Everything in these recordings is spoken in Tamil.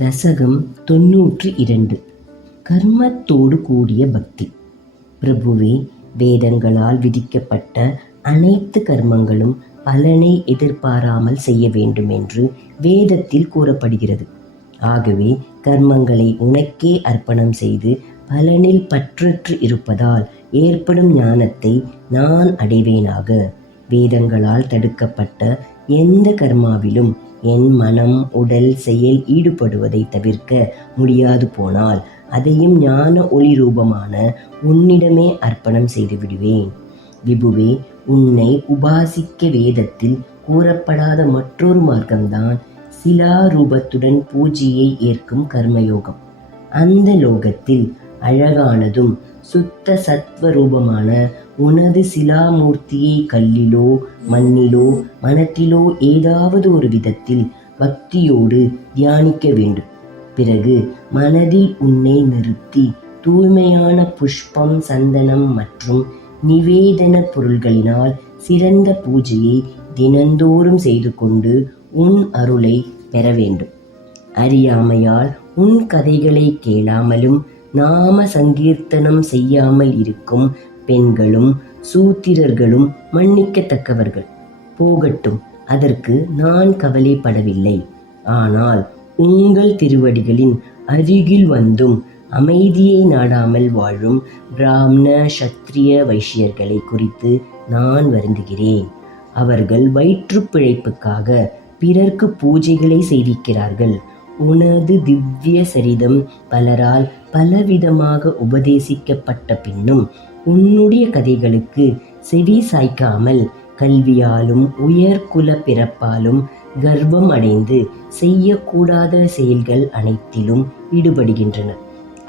தசகம் 92. கர்மத்தோடு கூடிய பக்தி. பிரபுவே, வேதங்களால் விதிக்கப்பட்ட அனைத்து கர்மங்களும் பலனை எதிர்பாராமல் செய்ய வேண்டும் என்று வேதத்தில் கூறப்படுகிறது. ஆகவே கர்மங்களை உனக்கே அர்ப்பணம் செய்து பலனில் பற்றற்று இருப்பதால் ஏற்படும் ஞானத்தை நான் அடைவேனாக. வேதங்களால் தடுக்கப்பட்ட எந்த கர்மாவிலும் என் மனம், உடல், செயல் ஈடுபடுவதை தவிர்க்க முடியாது போனால் அதையும் ஞான ஒளி ரூபமான உன்னிடமே அர்ப்பணம் செய்து விடுவேன். விபுவே, உன்னை உபாசிக்க வேதத்தில் கூறப்படாத மற்றொரு மார்க்கம்தான் சிலா ரூபத்துடன் பூஜையை ஏற்கும் கர்மயோகம். அந்த லோகத்தில் அழகானதும் சுத்த சத்வ ரூபமான உனது சிலாமூர்த்தியை கல்லிலோ மண்ணிலோ மனத்திலோ ஏதாவது ஒரு விதத்தில் பக்தியோடு தியானிக்க வேண்டும். பிறகு மனதில் உன்னை நிறுத்தி தூய்மையான புஷ்பம், சந்தனம் மற்றும் நிவேதன பொருள்களினால் சிறந்த பூஜையை தினந்தோறும் செய்து கொண்டு உன் அருளை பெற வேண்டும். அறியாமையால் உன் கதைகளை கேளாமலும் நாம சங்கீர்த்தனம் செய்யாமல் இருக்கும் பெண்களும் சூத்திரர்களும் மன்னிக்கத்தக்கவர்கள். போகட்டும், அதற்கு நான் கவலைப்படவில்லை. ஆனால் உங்கள் திருவடிகளின் அருகில் வந்தும் அமைதியை நாடாமல் வாழும் பிராமண, சத்திரிய, வைஷ்யர்களை குறித்து நான் வருந்துகிறேன். அவர்கள் வயிற்றுப் பிழைப்புக்காக பிறர்க்கு பூஜைகளை செய்விக்கிறார்கள். உனது திவ்ய சரிதம் பலரால் பலவிதமாக உபதேசிக்கப்பட்ட பின்னும் உன்னுடைய கதைகளுக்கு செவி சாய்க்காமல் கல்வியாலும் உயர்குல பிறப்பாலும் கர்வம் அடைந்து செய்யக்கூடாத செயல்கள் அனைத்திலும் ஈடுபடுகின்றனர்.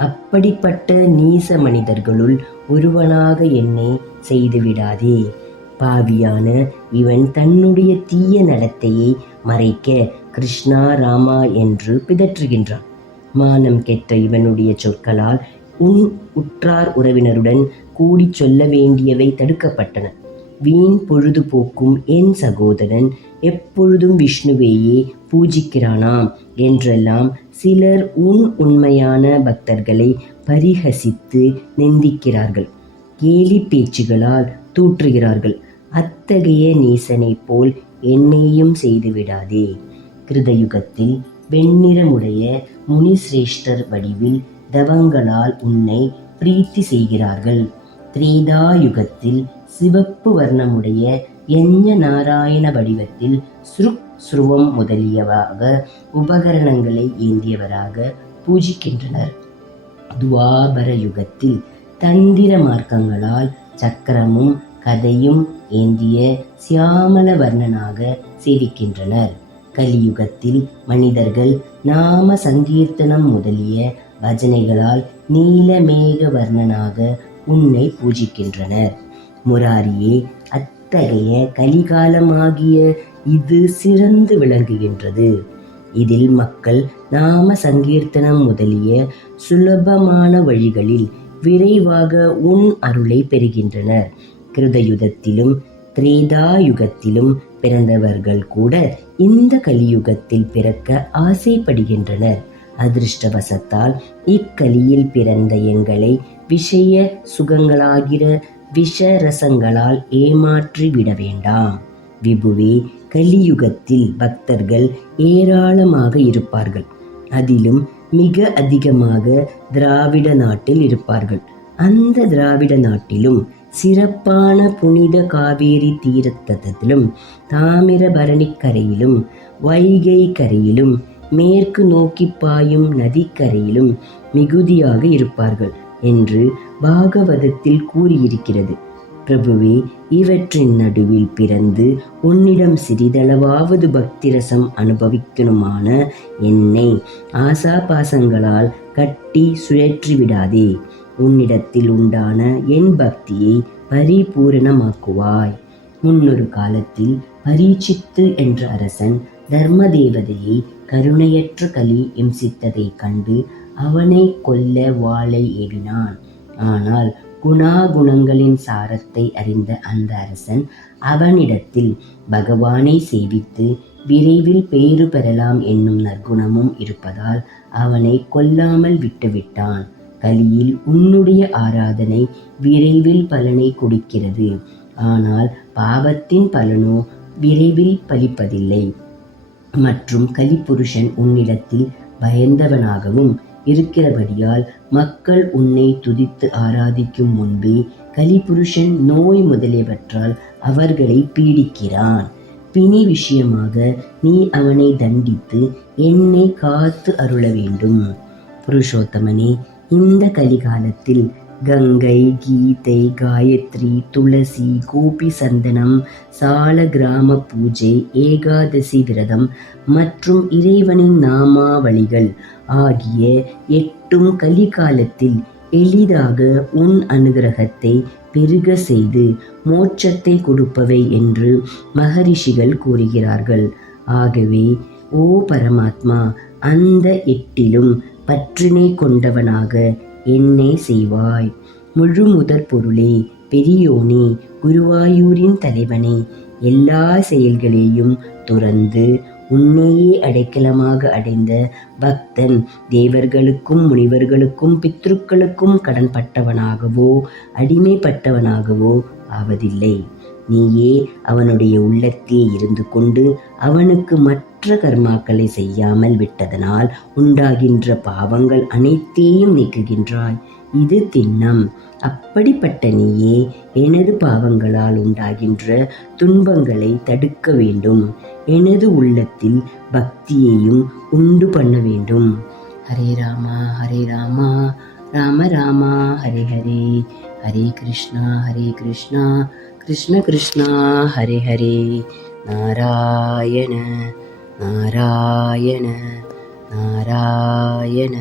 அப்படிப்பட்ட நீச மனிதர்களுள் ஒருவனாக என்னை செய்துவிடாதே. பாவியான இவன் தன்னுடைய தீய நடத்தையை மறைக்க கிருஷ்ணா, ராமா என்று பிதற்றுகின்றான். மானம் கெட்ட இவனுடைய சொற்களால் உன் உற்றார் உறவினருடன் கூடி சொல்ல வேண்டியவை தடுக்கப்பட்டன. வீண் பொழுது போக்கும் என் சகோதரன் எப்பொழுதும் விஷ்ணுவையே பூஜிக்கிறானாம் என்றெல்லாம் சிலர் உன் உண்மையான பக்தர்களை பரிஹசித்து நிந்திக்கிறார்கள். கேலி பேச்சுகளால் தூற்றுகிறார்கள். அத்தகைய நீசனை போல் என்னையும் செய்துவிடாதே. கிருதயுகத்தில் வெண்ணிறமுடைய முனிசிரேஷ்டர் வடிவில் தவங்களால் உன்னை பிரீத்தி செய்கிறார்கள். திரேதா யுகத்தில் சிவப்பு வர்ணமுடைய யஞ நாராயண வடிவத்தில் ஸ்ருக், ஸ்ருவம் முதலியவாக உபகரணங்களை ஏந்தியவராக பூஜிக்கின்றனர். துவாபர யுகத்தில் தந்திர மார்க்கங்களால் சக்கரமும் கதையும் ஏந்திய சியாமல வர்ணனாக சேவிக்கின்றனர். கலியுகத்தில் மனிதர்கள் நாம சங்கீர்த்தனம் முதலிய பஜனைகளால் நீலமேக வர்ணனாக உன்னை பூஜிக்கின்றனர். முராரியே, அத்தகைய கலிகாலமாகிய இது சிறந்து விளங்குகின்றது. இதில் மக்கள் நாம சங்கீர்த்தனம் முதலிய சுலபமான வழிகளில் விரைவாக உன் அருளை பெறுகின்றனர். கிருதயுகத்திலும் திரேதா யுகத்திலும் பிறந்தவர்கள் கூட இந்த கலியுகத்தில் பிறக்க ஆசைப்படுகின்றனர். அதிர்ஷ்டவசத்தால் இக்கலியில் பிறந்த எங்களை விஷய சுகங்களாகிற விஷரசங்களால் ஏமாற்றி விட வேண்டாம். விபுவே, கலியுகத்தில் பக்தர்கள் ஏராளமாக இருப்பார்கள். அதிலும் மிக அதிகமாக திராவிட நாட்டில் இருப்பார்கள். அந்த திராவிட நாட்டிலும் சிறப்பான புனித காவேரி தீர்த்தத்திலும் தாமிரபரணி கரையிலும் வைகை கரையிலும் மேற்கு நோக்கி பாயும் நதிக்கரையிலும் மிகுதியாக இருப்பார்கள் என்று பாகவதத்தில் கூறியிருக்கிறது. பிரபுவே, இவற்றின் நடுவில் பிறந்து உன்னிடம் சிறிதளவாவது பக்திரசம் அனுபவிக்கணுமான என்னை ஆசாபாசங்களால் கட்டி சுழற்றி விடாதே. உன்னிடத்தில் உண்டான என் பக்தியை பரிபூரணமாக்குவாய். முன்னொரு காலத்தில் பரீட்சித்து என்ற அரசன் தர்ம தேவதையை கருணையற்ற கலி இம்சித்ததை கண்டு அவனை கொல்ல வாளை ஏவினான். ஆனால் குணாகுணங்களின் சாரத்தை அறிந்த அந்த அரசன் அவனிடத்தில் பகவானை சேவித்து விரைவில் பேறு பெறலாம் என்னும் நற்குணமும் இருப்பதால் அவனை கொல்லாமல் விட்டுவிட்டான். கலியில் உன்னுடைய ஆராதனை விரைவில் பலனை கொடுக்கிறது. ஆனால் பாவத்தின் பலனோ விரைவில் பலிப்பதில்லை. மற்றும் கலிப்புருஷன் உன்னிடத்தில் பயந்தவனாகவும் இருக்கிறபடியால் மக்கள் உன்னை துதித்து ஆராதிக்கும் முன்பே கலிபுருஷன் நோய் முதலியவற்றால் அவர்களை பீடிக்கிறான். பிணி விஷயமாக நீ அவனை தண்டித்து என்னை காத்து அருள வேண்டும். புருஷோத்தமனே, இந்த கலிகாலத்தில் கங்கை, கீதை, காயத்ரி, துளசி, கோபி சந்தனம், சால கிராம பூஜை, ஏகாதசி விரதம் மற்றும் இறைவனின் நாமாவளிகள் ஆகிய 8 கலிகாலத்தில் எளிதாக உன் அனுகிரகத்தை பெருக செய்து மோட்சத்தை கொடுப்பவை என்று மகரிஷிகள் கூறுகிறார்கள். ஆகவே ஓ பரமாத்மா, அந்த 8லும் பற்றினை கொண்டவனாக என்னை செய்வாய். முழு முதற் பொருளே, பெரியோனே, குருவாயூரின் தலைவனே, எல்லா செயல்களையும் துறந்து உன்னையே அடைக்கலமாக அடைந்த பக்தன் தேவர்களுக்கும் முனிவர்களுக்கும் பித்ருக்களுக்கும் கடன்பட்டவனாகவோ அடிமைப்பட்டவனாகவோ ஆவதில்லை. நீயே அவனுடைய உள்ளத்தே இருந்து கொண்டு அவனுக்கு மற்ற கர்மாக்களை செய்யாமல் விட்டதனால் உண்டாகின்ற பாவங்கள் அனைத்தையும் நீக்குகின்றாய். இது திண்ணம். அப்படிப்பட்ட நீயே எனது பாவங்களால் உண்டாகின்ற துன்பங்களை தடுக்க வேண்டும். எனது உள்ளத்தில் பக்தியையும் உண்டு பண்ண வேண்டும். ஹரே ராமா ஹரே ராமா, ராம ராமா ஹரே ஹரே, ஹரே கிருஷ்ணா கிருஷ்ண கிருஷ்ணா ஹரே ஹரே, நாராயண நாராயண நாராயண.